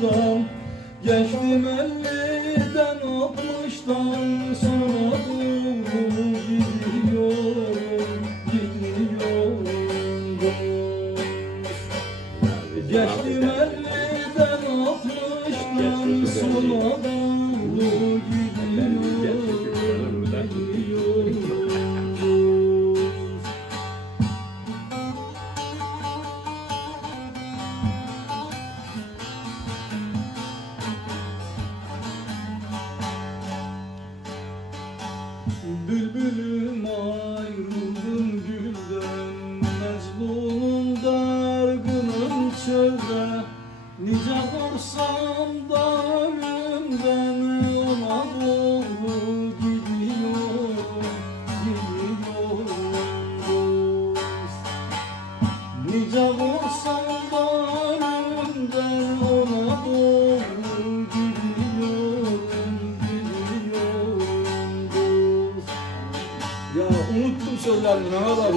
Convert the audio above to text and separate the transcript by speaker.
Speaker 1: solmadan Geçtim elliden altmıştan Sana doğru gidiyorum Gidiyorum dost Geçtim elliden altmıştan Sana doğru gidiyorum Bülbülüm ayrıldım gülden Mecnunum dargınım çölde. Nice korsam da ölümden Ona doğru gidiyorum Gidiyorum dost Nice korsam ya unuttum sözlerini ne kadar